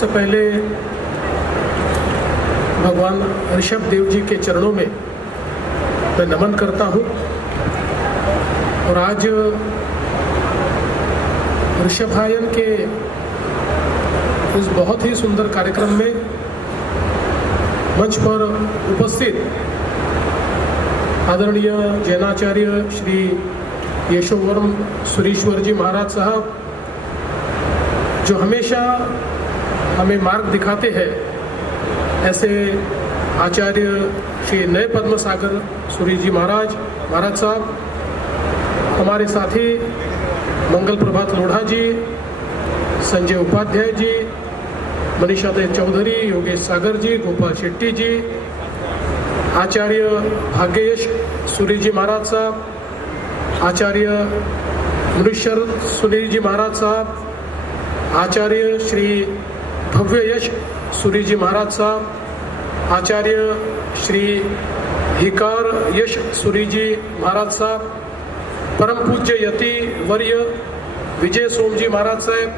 सबसे पहले भगवान ऋषभ देव जी के चरणों में मैं नमन करता हूँ। और आज ऋषभायन के इस बहुत ही सुंदर कार्यक्रम में मंच पर उपस्थित आदरणीय जैनाचार्य श्री यशोवरम सुरीश्वर जी महाराज साहब, जो हमेशा हमें मार्ग दिखाते हैं, ऐसे आचार्य श्री नए पद्म सागर सूरी जी महाराज साहब, हमारे साथी मंगल प्रभात लोढ़ा जी, संजय उपाध्याय जी, मनीषा दे चौधरी, योगेश सागर जी, गोपाल शेट्टी जी, आचार्य भाग्येश सूरी जी महाराज साहब, आचार्य मुनीश्वर सुनील जी महाराज साहब, आचार्य श्री भव्य यश सूरी जी महाराज साहब, आचार्य श्री हिकार यश सूरी जी महाराज साहब, परम पूज्य यति वर्य विजय सोम जी महाराज साहब,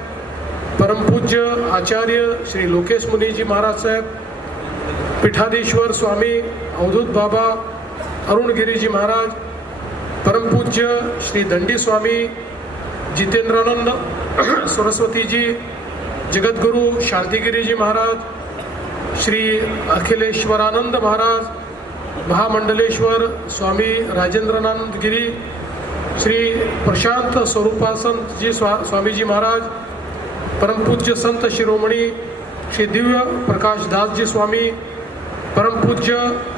परम पूज्य आचार्य श्री लोकेश मुनि जी महाराज साहब, पीठाधीश्वर स्वामी अवधूत बाबा अरुण गिरी जी महाराज, परम पूज्य श्री दंडी स्वामी जितेंद्रानंद सरस्वती जी, जगत गुरु शांतिगिरी जी महाराज, श्री अखिलेश्वरानंद महाराज, महामंडलेश्वर स्वामी राजेंद्रानंद गिरी, श्री प्रशांत स्वरूपासन जी स्वामी जी महाराज, परम पूज्य संत शिरोमणि श्री दिव्य प्रकाश दास जी स्वामी, परम पूज्य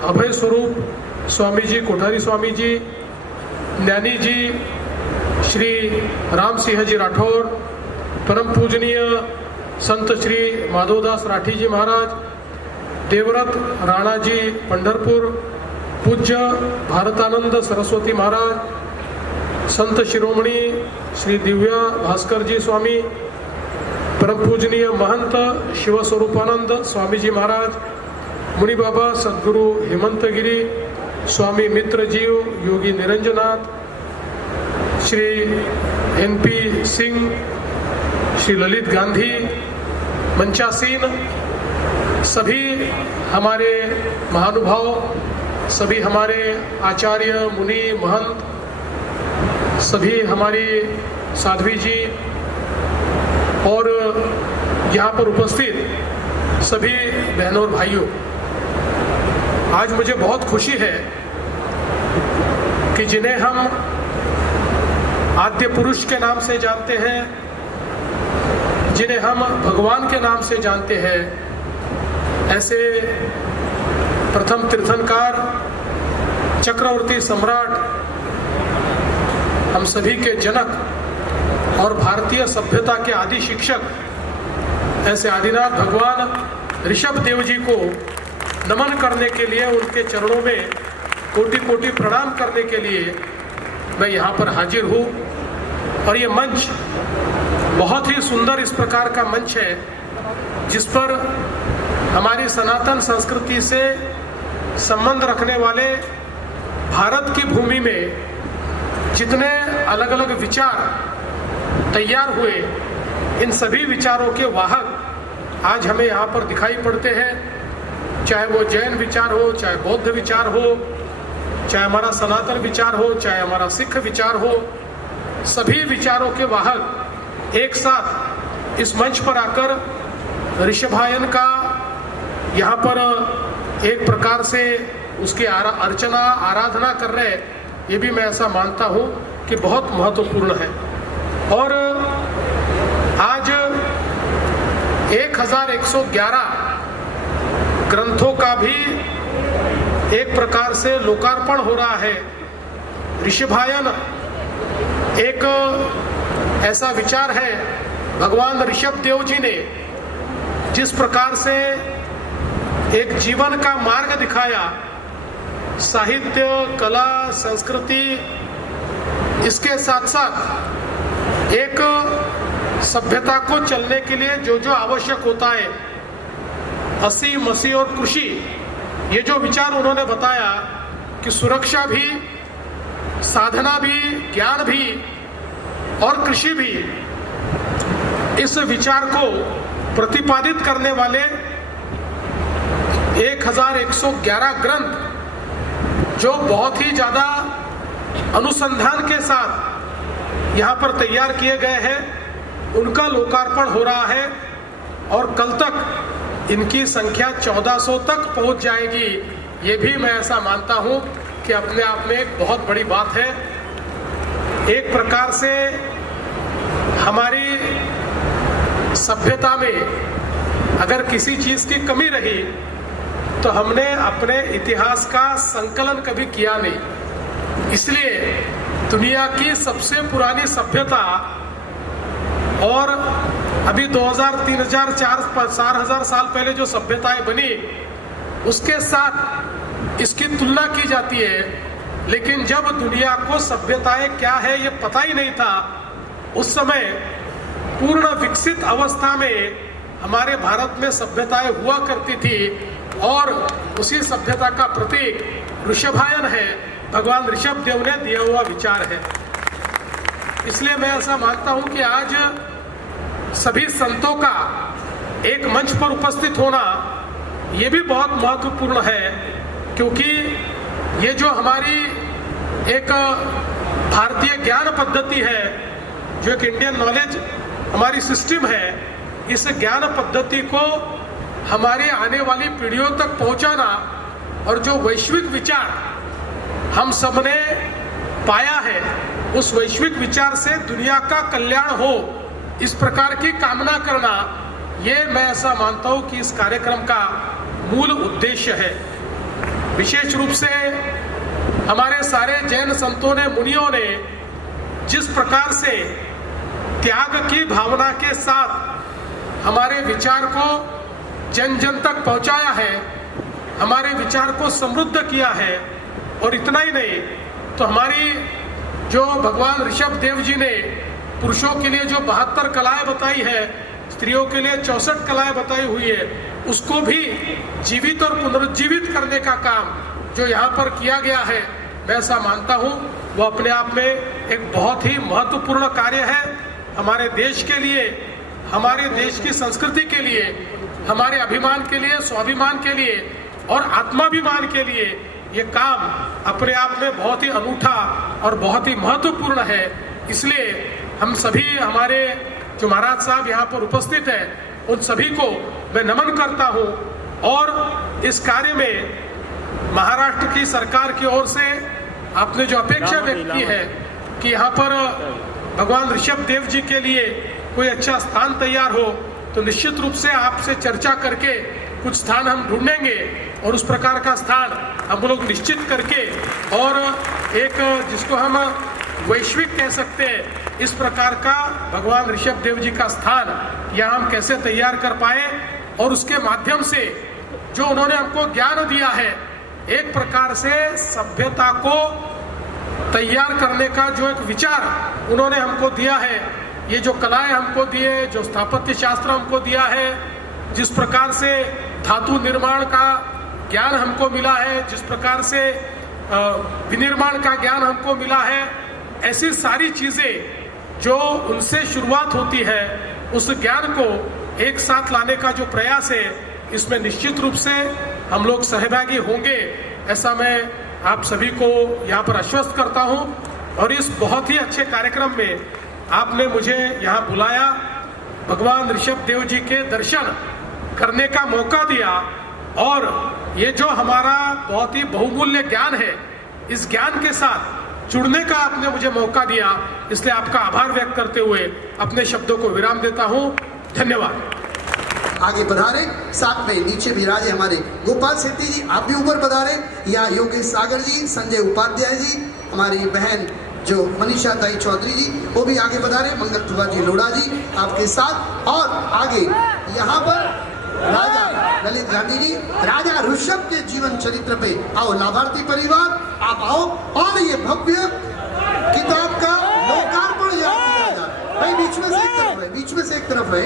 अभय स्वरूप स्वामी जी कोठारी स्वामी जी, ज्ञानी जी श्री राम सिंह जी राठौर, परम पूजनीय संत श्री माधवदास राठी जी महाराज, देवरथ राणा जी पंढरपुर, पूज्य भारतानंद सरस्वती महाराज, संत शिरोमणि श्री दिव्या भास्कर जी स्वामी, परम पूजनीय महंत शिव स्वरूपानंद स्वामी जी महाराज, मुनि बाबा सद्गुरु हेमंत गिरी, स्वामी मित्र जीव योगी निरंजनाथ, श्री NP सिंह, श्री ललित गांधी, मंचासीन सभी हमारे महानुभाव, सभी हमारे आचार्य मुनि महंत, सभी हमारी साध्वी जी और यहाँ पर उपस्थित सभी बहनों और भाइयों, आज मुझे बहुत खुशी है कि जिन्हें हम आद्य पुरुष के नाम से जानते हैं, जिन्हें हम भगवान के नाम से जानते हैं, ऐसे प्रथम तीर्थंकर, चक्रवर्ती सम्राट, हम सभी के जनक और भारतीय सभ्यता के आदि शिक्षक, ऐसे आदिनाथ भगवान ऋषभ देव जी को नमन करने के लिए, उनके चरणों में कोटि कोटि प्रणाम करने के लिए मैं यहाँ पर हाजिर हूँ। और ये मंच बहुत ही सुंदर इस प्रकार का मंच है, जिस पर हमारी सनातन संस्कृति से संबंध रखने वाले भारत की भूमि में जितने अलग अलग विचार तैयार हुए, इन सभी विचारों के वाहक आज हमें यहाँ पर दिखाई पड़ते हैं। चाहे वो जैन विचार हो, चाहे बौद्ध विचार हो, चाहे हमारा सनातन विचार हो, चाहे हमारा सिख विचार हो, सभी विचारों के वाहक एक साथ इस मंच पर आकर ऋषभायन का यहाँ पर एक प्रकार से उसकी अर्चना आराधना कर रहे हैं। ये भी मैं ऐसा मानता हूँ कि बहुत महत्वपूर्ण है। और आज 1111 ग्रंथों का भी एक प्रकार से लोकार्पण हो रहा है। ऋषभायन एक ऐसा विचार है, भगवान ऋषभ देव जी ने जिस प्रकार से एक जीवन का मार्ग दिखाया, साहित्य, कला, संस्कृति, इसके साथ साथ एक सभ्यता को चलने के लिए जो जो आवश्यक होता है, हंसी मसी और खुशी, ये जो विचार उन्होंने बताया कि सुरक्षा भी, साधना भी, ज्ञान भी और कृषि भी, इस विचार को प्रतिपादित करने वाले 1111 ग्रंथ जो बहुत ही ज़्यादा अनुसंधान के साथ यहाँ पर तैयार किए गए हैं, उनका लोकार्पण हो रहा है और कल तक इनकी संख्या 1400 तक पहुँच जाएगी। ये भी मैं ऐसा मानता हूँ कि अपने आप में एक बहुत बड़ी बात है। एक प्रकार से हमारी सभ्यता में अगर किसी चीज़ की कमी रही तो हमने अपने इतिहास का संकलन कभी किया नहीं। इसलिए दुनिया की सबसे पुरानी सभ्यता और अभी 2000, 3000, 4000 साल पहले जो सभ्यताएं बनी उसके साथ इसकी तुलना की जाती है। लेकिन जब दुनिया को सभ्यताएं क्या है ये पता ही नहीं था, उस समय पूर्ण विकसित अवस्था में हमारे भारत में सभ्यताएं हुआ करती थी और उसी सभ्यता का प्रतीक ऋषभायन है, भगवान ऋषभ देव ने दिया हुआ विचार है। इसलिए मैं ऐसा मानता हूं कि आज सभी संतों का एक मंच पर उपस्थित होना ये भी बहुत महत्वपूर्ण है, क्योंकि ये जो हमारी एक भारतीय ज्ञान पद्धति है, जो एक इंडियन नॉलेज हमारी सिस्टम है, इस ज्ञान पद्धति को हमारे आने वाली पीढ़ियों तक पहुंचाना और जो वैश्विक विचार हम सबने पाया है उस वैश्विक विचार से दुनिया का कल्याण हो, इस प्रकार की कामना करना, ये मैं ऐसा मानता हूं कि इस कार्यक्रम का मूल उद्देश्य है। विशेष रूप से हमारे सारे जैन संतों ने, मुनियों ने जिस प्रकार से त्याग की भावना के साथ हमारे विचार को जन जन तक पहुंचाया है, हमारे विचार को समृद्ध किया है, और इतना ही नहीं तो हमारी जो भगवान ऋषभ देव जी ने पुरुषों के लिए जो 72 कलाएं बताई है, स्त्रियों के लिए 64 कलाएं बताई हुई है, उसको भी जीवित और पुनरुज्जीवित करने का काम जो यहाँ पर किया गया है, मैं ऐसा मानता हूँ वो अपने आप में एक बहुत ही महत्वपूर्ण कार्य है। हमारे देश के लिए, हमारे देश की संस्कृति के लिए, हमारे अभिमान के लिए, स्वाभिमान के लिए और आत्माभिमान के लिए ये काम अपने आप में बहुत ही अनूठा और बहुत ही महत्वपूर्ण है। इसलिए हम सभी, हमारे जो महाराज साहब यहाँ पर उपस्थित हैं, उन सभी को मैं नमन करता हूँ और इस कार्य में महाराष्ट्र की सरकार की ओर से आपने जो अपेक्षा व्यक्त की है कि यहाँ पर भगवान ऋषभ देव जी के लिए कोई अच्छा स्थान तैयार हो, तो निश्चित रूप से आपसे चर्चा करके कुछ स्थान हम ढूंढेंगे और उस प्रकार का स्थान हम लोग निश्चित करके और एक जिसको हम वैश्विक कह सकते हैं, इस प्रकार का भगवान ऋषभ देव जी का स्थान यहाँ हम कैसे तैयार कर पाए और उसके माध्यम से जो उन्होंने हमको ज्ञान दिया है, एक प्रकार से सभ्यता को तैयार करने का जो एक विचार उन्होंने हमको दिया है, ये जो कलाएं हमको दिए, जो स्थापत्य शास्त्र हमको दिया है, जिस प्रकार से धातु निर्माण का ज्ञान हमको मिला है, जिस प्रकार से विनिर्माण का ज्ञान हमको मिला है, ऐसी सारी चीजें जो उनसे शुरुआत होती है, उस ज्ञान को एक साथ लाने का जो प्रयास है, इसमें निश्चित रूप से हम लोग सहभागी होंगे, ऐसा मैं आप सभी को यहाँ पर आश्वस्त करता हूँ। और इस बहुत ही अच्छे कार्यक्रम में आपने मुझे यहाँ बुलाया, भगवान ऋषभ देव जी के दर्शन करने का मौका दिया और ये जो हमारा बहुत ही बहुमूल्य ज्ञान है, इस ज्ञान के साथ जुड़ने का आपने मुझे मौका दिया, इसलिए आपका आभार व्यक्त करते हुए अपने शब्दों को विराम देता हूँ। धन्यवाद। आगे पधारे, साथ में नीचे विराजे हमारे गोपाल सेठी जी, आप भी ऊपर पधारे, या योगेश सागर जी, संजय उपाध्याय जी, हमारी बहन जो मनीषा ताई चौधरी जी, वो भी आगे पधारे, मंगल प्रभा जी लोढ़ा जी आपके साथ, और आगे यहाँ पर राजा ललित गांधी जी, राजा ऋषभ के जीवन चरित्र पे आओ लाभार्थी परिवार, आप आओ और ये भव्य किताब का लोकार्पण यहाँ किया जा रहा है। भाई बीच में से एक तरफ है, बीच में से एक तरफ है।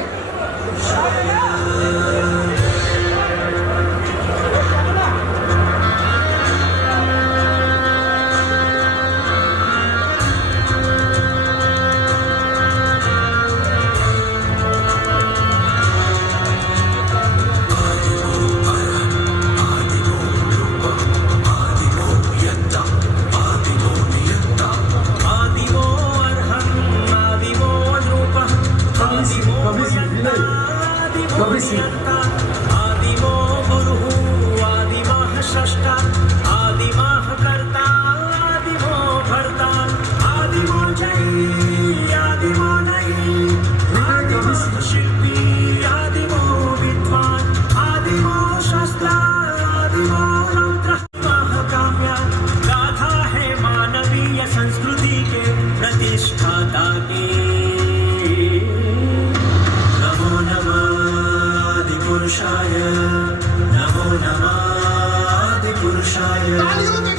पुरुषाय नमो नमः आदिपुरुषाय। तालियों के